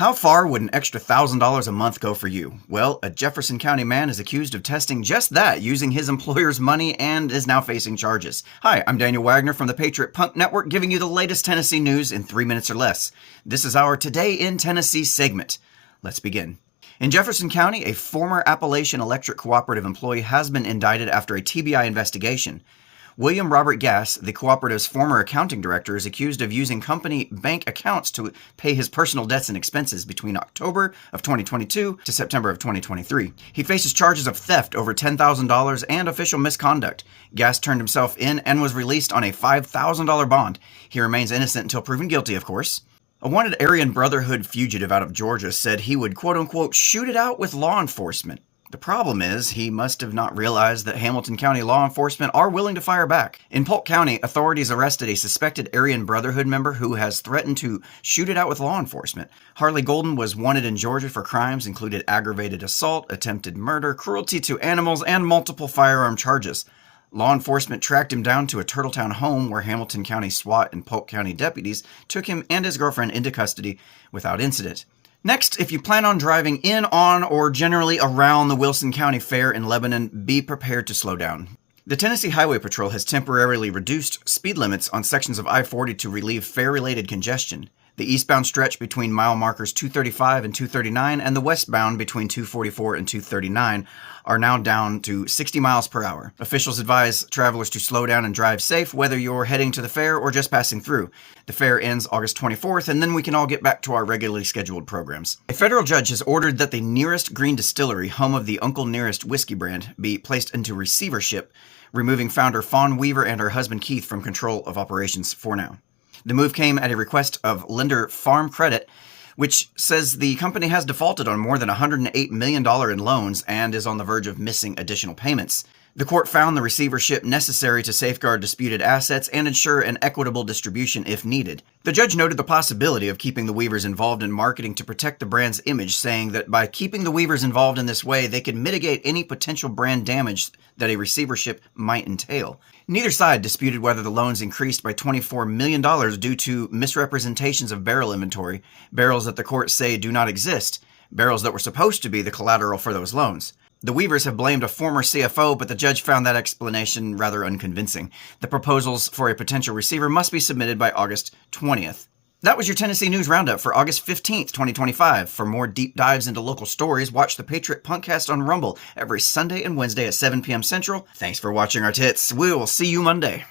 How far would an extra $1,000 a month go for you? Well, a Jefferson County man is accused of testing just that using his employer's money and is now facing charges. Hi, I'm Daniel Wagner from the Patriot Punk Network, giving you the latest Tennessee news in 3 minutes or less. This is our Today in Tennessee segment. Let's begin. In Jefferson County, a former Appalachian Electric Cooperative employee has been indicted after a TBI investigation. William Robert Gass, the cooperative's former accounting director, is accused of using company bank accounts to pay his personal debts and expenses between October of 2022 to September of 2023. He faces charges of theft over $10,000 and official misconduct. Gass turned himself in and was released on a $5,000 bond. He remains innocent until proven guilty, of course. A wanted Aryan Brotherhood fugitive out of Georgia said he would quote-unquote shoot it out with law enforcement. The problem is, he must have not realized that Hamilton County law enforcement are willing to fire back. In Polk County, authorities arrested a suspected Aryan Brotherhood member who has threatened to shoot it out with law enforcement. Harley Golden was wanted in Georgia for crimes included aggravated assault, attempted murder, cruelty to animals, and multiple firearm charges. Law enforcement tracked him down to a Turtletown home where Hamilton County SWAT and Polk County deputies took him and his girlfriend into custody without incident. Next, if you plan on driving in, on, or generally around the Wilson County Fair in Lebanon, be prepared to slow down. The Tennessee Highway Patrol has temporarily reduced speed limits on sections of I-40 to relieve fair-related congestion. The eastbound stretch between mile markers 235 and 239 and the westbound between 244 and 239 are now down to 60 miles per hour. Officials advise travelers to slow down and drive safe, whether you're heading to the fair or just passing through. The fair ends August 24th, and then we can all get back to our regularly scheduled programs. A federal judge has ordered that the Nearest Green Distillery, home of the Uncle Nearest whiskey brand, be placed into receivership, removing founder Fawn Weaver and her husband Keith from control of operations for now. The move came at a request of lender Farm Credit, which says the company has defaulted on more than $108 million in loans and is on the verge of missing additional payments. The court found the receivership necessary to safeguard disputed assets and ensure an equitable distribution if needed. The judge noted the possibility of keeping the Weavers involved in marketing to protect the brand's image, saying that by keeping the Weavers involved in this way, they could mitigate any potential brand damage that a receivership might entail. Neither side disputed whether the loans increased by $24 million due to misrepresentations of barrel inventory, barrels that the court say do not exist, barrels that were supposed to be the collateral for those loans. The Weavers have blamed a former CFO, but the judge found that explanation rather unconvincing. The proposals for a potential receiver must be submitted by August 20th. That was your Tennessee News Roundup for August 15th, 2025. For more deep dives into local stories, watch the Patriot Punkcast on Rumble every Sunday and Wednesday at 7 p.m. Central. Thanks for watching our tits. We will see you Monday.